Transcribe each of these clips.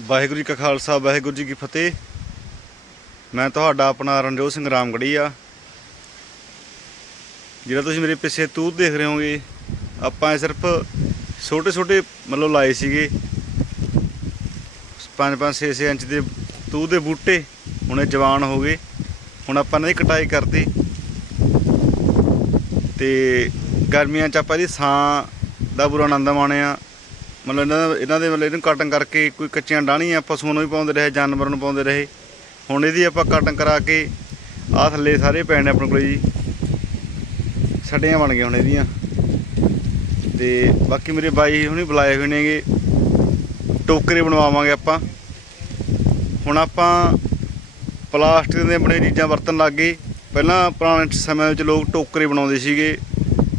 ਵਾਹਿਗੁਰੂ ਜੀ ਕਾ ਖਾਲਸਾ, ਵਾਹਿਗੁਰੂ ਜੀ ਕੀ ਫਤਿਹ। ਮੈਂ ਤੁਹਾਡਾ ਆਪਣਾ ਰਣਜੋਤ ਸਿੰਘ ਰਾਮਗੜੀ ਆ ਜਿਹੜਾ ਤੁਸੀਂ ਮੇਰੇ ਪਿੱਛੇ ਤੂਤ ਦੇਖ ਰਹੇ ਹੋਗੇ, ਆਪਾਂ ਇਹ ਸਿਰਫ ਛੋਟੇ ਛੋਟੇ ਮਤਲਬ ਲਾਏ ਸੀਗੇ। 5-5 6-6 ਇੰਚ ਦੇ ਤੂਤ ਦੇ ਬੂਟੇ ਹੁਣੇ ਜਵਾਨ ਹੋ ਗਏ। ਹੁਣ ਆਪਾਂ ਇਹਨਾਂ ਦੀ ਕਟਾਈ ਕਰਤੀ ਤੇ ਗਰਮੀਆਂ ਚ ਆਪਾਂ ਇਹਦੀ ਛਾਂ ਦਾ ਪੂਰਾ ਆਨੰਦ ਮਾਣਿਆ। ਮਤਲਬ ਇਹਨਾਂ ਦਾ ਇਹਨਾਂ ਦੇ ਮਤਲਬ ਇਹਨੂੰ ਕਟਿੰਗ ਕਰਕੇ ਕੋਈ ਕੱਚੀਆਂ ਡਾਣੀਆਂ ਪਸ਼ੂਆਂ ਨੂੰ ਵੀ ਪਾਉਂਦੇ ਰਹੇ, ਜਾਨਵਰਾਂ ਨੂੰ ਪਾਉਂਦੇ ਰਹੇ। ਹੁਣ ਇਹਦੀ ਆਪਾਂ ਕਟਿੰਗ ਕਰਾ ਕੇ ਆਹ ਥੱਲੇ ਸਾਰੇ ਪੈਣੇ ਆਪਣੇ ਕੋਲ ਜੀ। ਛੱਡੀਆਂ ਬਣ ਗਈਆਂ ਹੁਣ ਇਹਦੀਆਂ। ਤੇ ਬਾਕੀ ਮੇਰੇ ਬਾਈ ਹੁਣੀ ਬੁਲਾਏ ਹੋਏ ਨੇਗੇ। ਟੋਕਰੇ ਬਣਵਾਵਾਂਗੇ ਆਪਾਂ। ਹੁਣ ਆਪਾਂ ਪਲਾਸਟਿਕ ਦੇ ਬਣੇ ਚੀਜ਼ਾਂ ਵਰਤਣ ਲੱਗ ਗਏ। ਪਹਿਲਾਂ ਪੁਰਾਣੇ ਸਮਿਆਂ ਵਿੱਚ ਲੋਕ ਟੋਕਰੇ ਬਣਾਉਂਦੇ ਸੀਗੇ।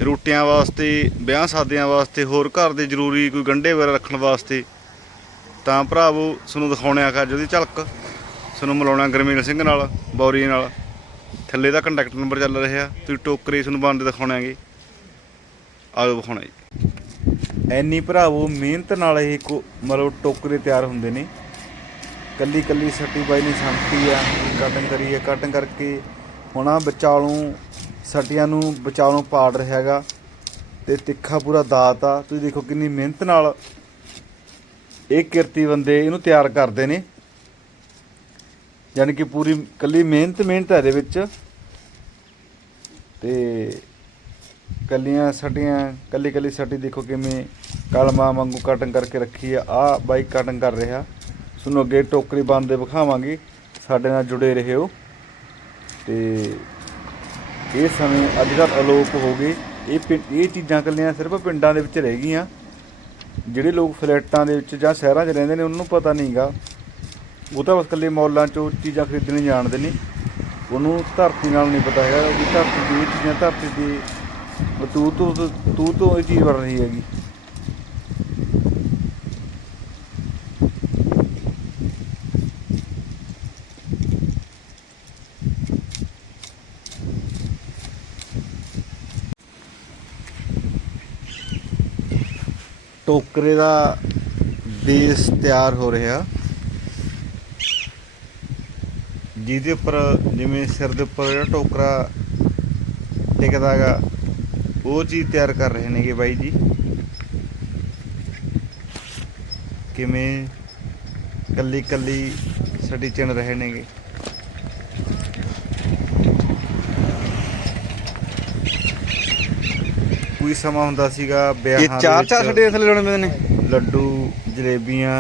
ਰੋਟੀਆਂ ਵਾਸਤੇ, ਵਿਆਹ ਸਾਦਿਆਂ ਵਾਸਤੇ, ਹੋਰ ਘਰ ਦੇ ਜ਼ਰੂਰੀ ਕੋਈ ਗੰਢੇ ਵਗੈਰਾ ਰੱਖਣ ਵਾਸਤੇ। ਤਾਂ ਭਰਾਵੋ ਤੁਹਾਨੂੰ ਦਿਖਾਉਣੇ ਆ ਅੱਜ ਉਹਦੀ ਝਲਕ। ਤੁਹਾਨੂੰ ਮਿਲਾਉਣਾ ਗਰਮੀਲ ਸਿੰਘ ਨਾਲ, ਬੌਰੀ ਨਾਲ। ਥੱਲੇ ਦਾ ਕੰਟੈਕਟ ਨੰਬਰ ਚੱਲ ਰਿਹਾ। ਤੁਸੀਂ ਟੋਕਰੇ ਤੁਹਾਨੂੰ ਬਣਦੇ ਦਿਖਾਉਣਾਂਗੇ। ਆਓ ਵਿਖਾਉਣਾ ਜੀ। ਐਨੀ ਭਰਾਵੋ, ਮਿਹਨਤ ਨਾਲ ਇਹ ਕੋ- ਮਤਲਬ ਟੋਕਰੇ ਤਿਆਰ ਹੁੰਦੇ ਨੇ। ਕੱਲੀ ਕੱਲੀ ਸੱਟੀ ਬਾਈ ਨੇ ਸੰਤੀ ਆ ਕਟਿੰਗ ਕਰੀ ਆ ਕਟਿੰਗ ਕਰਕੇ ਹੁਣ ਆ ਵਿਚਾਲੋਂ ਸਟੀਆਂ ਨੂੰ ਵਿਚਾਲੋਂ ਪਾੜ ਰਿਹਾ ਹੈਗਾ ਤੇ ਤਿੱਖਾ ਪੂਰਾ ਦਾਤ ਆ। ਤੁਸੀਂ ਦੇਖੋ ਕਿੰਨੀ ਮਿਹਨਤ ਨਾਲ ਇਹ ਕਿਰਤੀ ਬੰਦੇ ਇਹਨੂੰ ਤਿਆਰ ਕਰਦੇ ਨੇ। ਯਾਨੀ ਕਿ ਪੂਰੀ ਕੱਲੀ ਮਿਹਨਤ ਮਿਹਨਤ ਹੈ ਇਹਦੇ ਵਿੱਚ। ਤੇ ਕੱਲੀਆਂ ਸਟੀਆਂ ਕੱਲੀ ਕੱਲੀ ਸੱਟੀ ਦੇਖੋ ਕਿਵੇਂ ਕਲਮਾ ਵਾਂਗੂ ਕਟਿੰਗ ਕਰਕੇ ਰੱਖੀ ਆ। ਆ ਬਾਈ ਕਟਿੰਗ ਕਰ ਰਿਹਾ। ਤੁਹਾਨੂੰ ਅੱਗੇ ਟੋਕਰੀ ਬੰਦੇ ਵਿਖਾਵਾਂਗੇ। ਸਾਡੇ ਨਾਲ ਜੁੜੇ ਰਹਿਓ ਤੇ ਇਹ ਸਮੇਂ ਅੱਜ ਕੱਲ੍ਹ ਅਲੋਪ ਹੋ ਗਏ। ਇਹ ਪਿੰ- ਇਹ ਚੀਜ਼ਾਂ ਕੱਲੀਆਂ ਸਿਰਫ ਪਿੰਡਾਂ ਦੇ ਵਿੱਚ ਰਹਿ ਗਈਆਂ। ਜਿਹੜੇ ਲੋਕ ਫਲੈਟਾਂ ਦੇ ਵਿੱਚ ਜਾਂ ਸ਼ਹਿਰਾਂ 'ਚ ਰਹਿੰਦੇ ਨੇ, ਉਹਨਾਂ ਨੂੰ ਪਤਾ ਨਹੀਂਗਾ ਉਹ ਤਾਂ ਬਸ ਕੱਲੇ ਮੌਲਾਂ 'ਚੋਂ ਚੀਜ਼ਾਂ ਖਰੀਦਣ ਜਾਣਦੇ ਨੇ। ਉਹਨੂੰ ਧਰਤੀ ਨਾਲ ਨਹੀਂ ਪਤਾ ਹੈਗਾ ਕਿ ਧਰਤੀ ਦੀ ਇਹ ਚੀਜ਼ਾਂ ਧਰਤੀ ਦੀ ਤੂੰ ਤੋਂ ਤੂੰ ਤੋਂ ਇਹ ਚੀਜ਼ ਵੜ ਰਹੀ ਹੈਗੀ। ਟੋਕਰੇ ਦਾ ਬੇਸ ਤਿਆਰ ਹੋ ਰਿਹਾ। ਜਿਹਦੇ ਉੱਪਰ ਜਿਵੇਂ ਸਿਰ ਦੇ ਉੱਪਰ ਜਿਹੜਾ ਟੋਕਰਾ ਟਿਕਦਾ ਹੈਗਾ, ਉਹ ਚੀਜ਼ ਤਿਆਰ ਕਰ ਰਹੇ ਨੇਗੇ ਬਾਈ ਜੀ। ਕਿਵੇਂ ਕੱਲੀ ਕੱਲੀ ਸੜੀ ਚਿਣ ਰਹੇ ਨੇਗੇ। ਕੋਈ ਸਮਾਂ ਹੁੰਦਾ ਸੀਗਾ ਵਿਆਹਾਂ ਇਹ ਦੇ ਚਾਰ ਚਾਰ ਛੱਡੇ ਥੱਲੇ ਲਾਉਣੇ ਪੈਂਦੇ ਨੇ। ਲੱਡੂ ਜਲੇਬੀਆਂ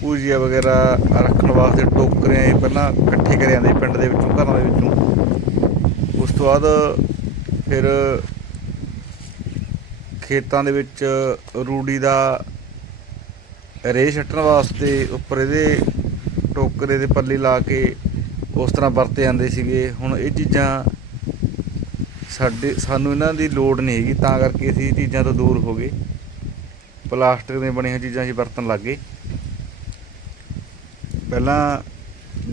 ਪੂਜੀਆ ਵਗੈਰਾ ਰੱਖਣ ਵਾਸਤੇ ਟੋਕਰੇ ਇਹ ਪਹਿਲਾਂ ਇਕੱਠੇ ਕਰੇ ਜਾਂਦੇ ਸੀ ਪਿੰਡ ਦੇ ਵਿੱਚੋਂ ਘਰਾਂ ਦੇ ਵਿੱਚੋਂ। ਉਸ ਤੋਂ ਬਾਅਦ ਫਿਰ ਖੇਤਾਂ ਦੇ ਵਿੱਚ ਰੂੜੀ ਦਾ ਰੇਹ ਛੱਟਣ ਵਾਸਤੇ ਉੱਪਰ ਇਹਦੇ ਟੋਕਰੇ ਦੇ ਪੱਲੀ ਲਾ ਕੇ ਉਸ ਤਰ੍ਹਾਂ ਵਰਤੇ ਜਾਂਦੇ ਸੀਗੇ। ਹੁਣ ਇਹ ਚੀਜ਼ਾਂ ਸਾਡੇ ਸਾਨੂੰ ਇਹਨਾਂ ਦੀ ਲੋੜ ਨਹੀਂ ਹੈਗੀ, ਤਾਂ ਕਰਕੇ ਅਸੀਂ ਇਹ ਚੀਜ਼ਾਂ ਤੋਂ ਦੂਰ ਹੋ ਗਏ। ਪਲਾਸਟਿਕ ਦੀਆਂ ਬਣੀਆਂ ਚੀਜ਼ਾਂ ਅਸੀਂ ਵਰਤਣ ਲੱਗ ਗਏ। ਪਹਿਲਾਂ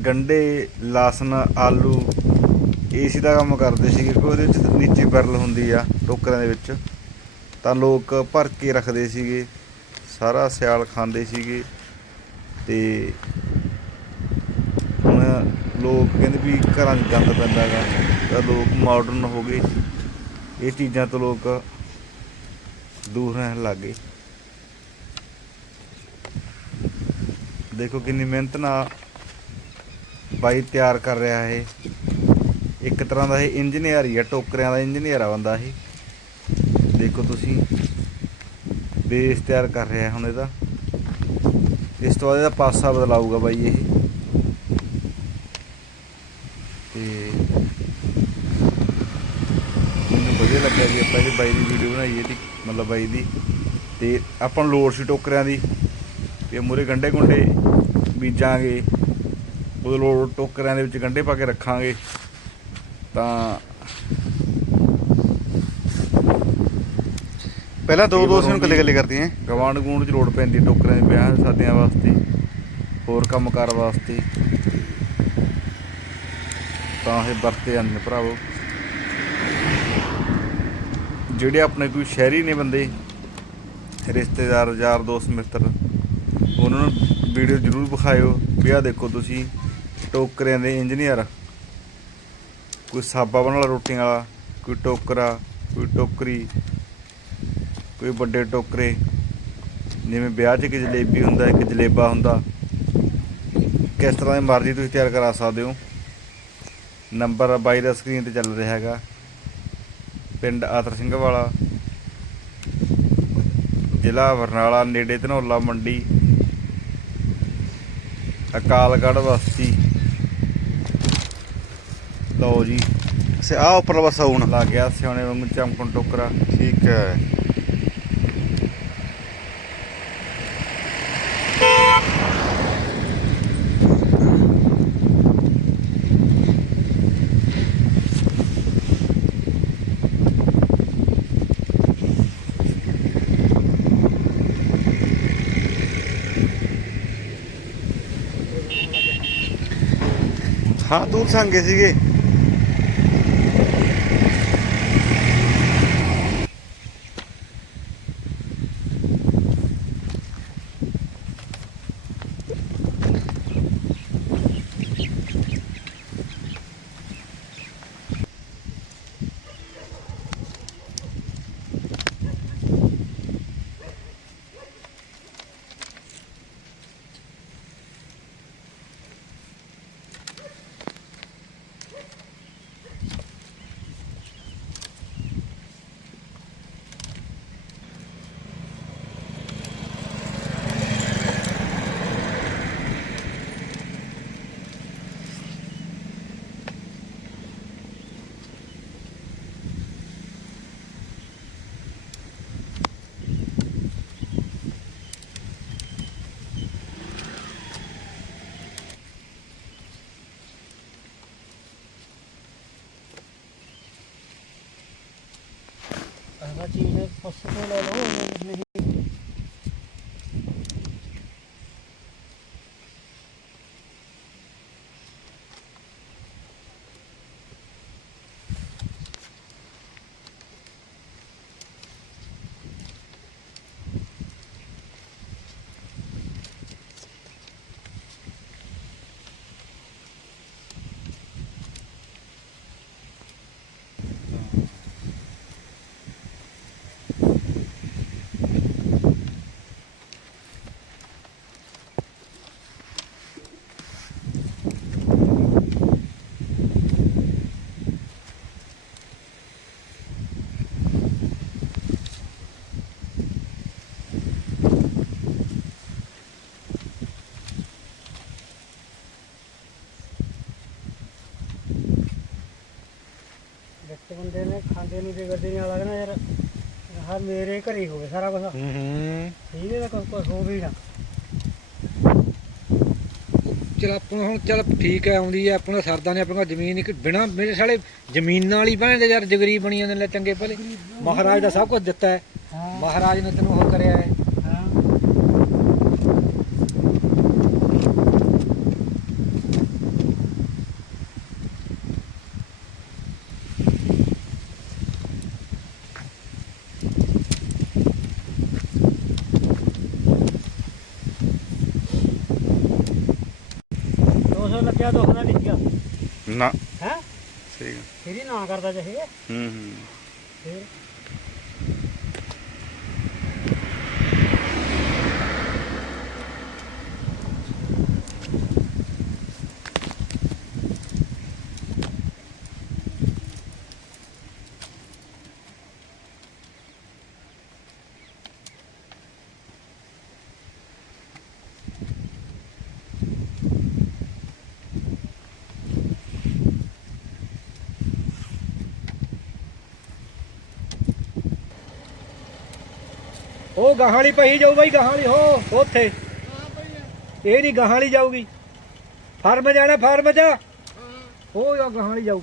ਗੰਡੇ ਲਸਣ ਆਲੂ ਏਸੀ ਦਾ ਕੰਮ ਕਰਦੇ ਸੀਗੇ ਕਿਉਂਕਿ ਉਹਦੇ ਵਿੱਚ ਨੀਚੇ ਬਰਲ ਹੁੰਦੀ ਆ ਟੋਕਰਾਂ ਦੇ ਵਿੱਚ। ਤਾਂ ਲੋਕ ਭਰ ਕੇ ਰੱਖਦੇ ਸੀਗੇ, ਸਾਰਾ ਸਿਆਲ ਖਾਂਦੇ ਸੀਗੇ। ਤੇ ਹੁਣ ਲੋਕ ਕਹਿੰਦੇ ਵੀ ਘਰਾਂ 'ਚ ਗੰਦ ਪੈਂਦਾ ਗਾ ਤਾਂ ਲੋਕ ਮਾਡਰਨ ਹੋ ਗਏ। ਇਹ ਚੀਜ਼ਾਂ ਤੋਂ ਲੋਕ ਦੂਰ ਰਹਿਣ ਲੱਗ ਗਏ। ਦੇਖੋ ਕਿੰਨੀ ਮਿਹਨਤ ਨਾਲ ਬਾਈ ਤਿਆਰ ਕਰ ਰਿਹਾ ਇਹ। ਇੱਕ ਤਰ੍ਹਾਂ ਦਾ ਇਹ ਇੰਜੀਨੀਅਰ ਹੀ ਆ, ਟੋਕਰਿਆਂ ਦਾ ਇੰਜੀਨੀਅਰ ਆ ਬੰਦਾ ਇਹ। ਦੇਖੋ ਤੁਸੀਂ ਬੇਸ ਤਿਆਰ ਕਰ ਰਿਹਾ ਹੁਣ ਇਹਦਾ। ਇਸ ਤੋਂ ਬਾਅਦ ਇਹਦਾ ਪਾਸਾ ਬਦਲਾਊਗਾ ਬਾਈ ਇਹ ਤੇ ਜੀ ਆਪਾਂ ਇਹ ਬਾਈ ਦੀ ਵੀਡੀਓ ਬਣਾਈ ਇਹਦੀ ਮਤਲਬ ਬਾਈ ਦੀ। ਤੇ ਆਪਾਂ ਨੂੰ ਲੋੜ ਸੀ ਟੋਕਰਿਆਂ ਦੀ। ਤੇ ਮੂਰੇ ਗੰਡੇ ਗੁੰਡੇ ਬੀਜਾਂਗੇ। ਉਹਦੇ ਲੋੜ ਟੋਕਰਿਆਂ ਦੇ ਵਿੱਚ ਗੰਡੇ ਪਾ ਕੇ ਰੱਖਾਂਗੇ। ਤਾਂ ਪਹਿਲਾਂ ਦੋ ਦੋ ਸੀ ਹੁਣ ਕੱਲੇ ਕੱਲੇ ਕਰਦੀਆਂ ਗਵਾਂਡ ਗੂੰਡ ਚ ਲੋੜ ਪੈਂਦੀ ਟੋਕਰਿਆਂ ਦੇ ਵਿਆਹ ਸ਼ਾਦੀਆਂ ਵਾਸਤੇ ਹੋਰ ਕੰਮਕਾਰ ਵਾਸਤੇ। ਤਾਂ ਇਹ ਵਰਤੇ ਜਾਂਦੇ ਨੇ ਭਰਾਵੋ। ਜਿਹੜੇ ਆਪਣੇ ਕੋਈ ਸ਼ਹਿਰੀ ਨੇ ਬੰਦੇ, ਰਿਸ਼ਤੇਦਾਰ, ਯਾਰ, ਦੋਸਤ, ਮਿੱਤਰ, ਉਹਨਾਂ ਨੂੰ ਵੀਡੀਓ ਜ਼ਰੂਰ ਵਿਖਾਇਓ ਵੀ ਆਹ ਦੇਖੋ ਤੁਸੀਂ, ਟੋਕਰਿਆਂ ਦੇ ਇੰਜੀਨੀਅਰ ਕੋਈ ਸਾਬਾ ਬਣਾਉਣ ਵਾਲਾ ਰੋਟੀਆਂ ਵਾਲਾ, ਕੋਈ ਟੋਕਰਾ, ਕੋਈ ਟੋਕਰੀ, ਕੋਈ ਵੱਡੇ ਟੋਕਰੇ, ਜਿਵੇਂ ਵਿਆਹ 'ਚ ਇੱਕ ਜਲੇਬੀ ਹੁੰਦਾ, ਇੱਕ ਜਲੇਬਾ ਹੁੰਦਾ, ਕਿਸ ਤਰ੍ਹਾਂ ਦੀ ਮਰਜ਼ੀ ਤੁਸੀਂ ਤਿਆਰ ਕਰਾ ਸਕਦੇ ਹੋ। ਨੰਬਰ ਬਾਈ ਦਾ ਸਕਰੀਨ ਤੇ ਚੱਲ ਰਿਹਾ ਹੈਗਾ। ਪਿੰਡ ਆਤਰ ਸਿੰਘ ਵਾਲਾ ਜ਼ਿਲ੍ਹਾ ਬਰਨਾਲਾ ਨੇੜੇ ਧਨੌਲਾ ਮੰਡੀ ਅਕਾਲਗੜ੍ਹ ਬਸਤੀ ਲਓ ਜੀ। ਸੇ ਆ ਉੱਪਰਲਾ ਪਾਸਾ ਹੁਣ? ਲੱਗ ਗਿਆ ਸਿਆਣੇ ਵਾਂਗੂ ਚਮਕਣ ਟੋਕਰਾ। ਠੀਕ ਹੈ। ਹਾਂ ਤੂੰ ਸੰਗੇ ਸੀਗੇ। الفصل ਬੰਦੇ ਨੇ ਤੇ ਗੱਡੀ ਨਾਲ ਲੱਗਣਾ ਯਾਰ। ਹਾਂ ਮੇਰੇ ਘਰੇ ਹੋਵੇ ਸਾਰਾ ਕੁਝ ਹੂੰ ਹੂੰ। ਠੀਕ ਹੈ ਕੁਝ ਕੁਝ ਹੋ ਵੀ ਨਾ। ਚਲ ਆਪਣਾ ਹੁਣ ਚਲ ਠੀਕ ਹੈ ਆਉਂਦੀ ਹੈ ਆਪਣਾ ਸਰਦਾ ਨੇ ਆਪਣਾ ਜ਼ਮੀਨ ਇੱਕ ਬਿਨਾ ਮੇਰੇ ਸਾਲੇ ਜ਼ਮੀਨ ਨਾਲ ਹੀ ਬਣਦੇ ਯਾਰ ਜਗਰੀ ਬਣੀ ਜਾਂਦੇ ਨੇ ਚੰਗੇ ਭਲੇ। ਮਹਾਰਾਜ ਦਾ ਸਭ ਕੁਝ ਦਿੱਤਾ ਹੈ। ਹਾਂ। ਮਹਾਰਾਜ ਨੇ ਤੈਨੂੰ ਉਹ ਕਰਿਆ ਹੈ। ਹਾਂ ਦੋ ਸੌ ਲੱਗਿਆ ਦੋ ਨਾ ਲਿਖਿਆ। ਨਾ। ਹੈ? ਸਹੀ ਗੱਲ। ਫਿਰ ਹੀ ਨਾ ਕਰਦਾ ਚਾਹੇ। ਹੂੰ ਹੂੰ। ਫਿਰ? ਉਹ ਗਾਹਾਂ ਵਾਲੀ ਪਈ ਜਾਊ ਬਾਈ, ਗਾਹਾਂ ਵਾਲੀ, ਹੋ, ਉੱਥੇ। ਇਹ ਨਹੀਂ ਗਾਹਾਂ ਵਾਲੀ ਜਾਊਗੀ। ਫਾਰਮ ਜਾਣਾ, ਫਾਰਮ ਚ ਉਹ ਗਾਹਾਂ ਵਾਲੀ ਜਾਊ।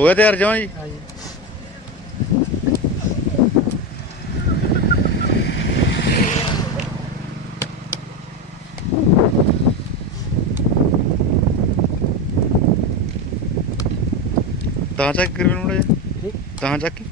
ਹੋ ਗਿਆ ਤਿਆਰ ਜਮਾਂ ਜੀ? ਹਾਂਜੀ। ਤਾਂ ਚੱਕ ਕਰ ਮੈਨੂੰ। ਤਾਂ ਚੱਕ।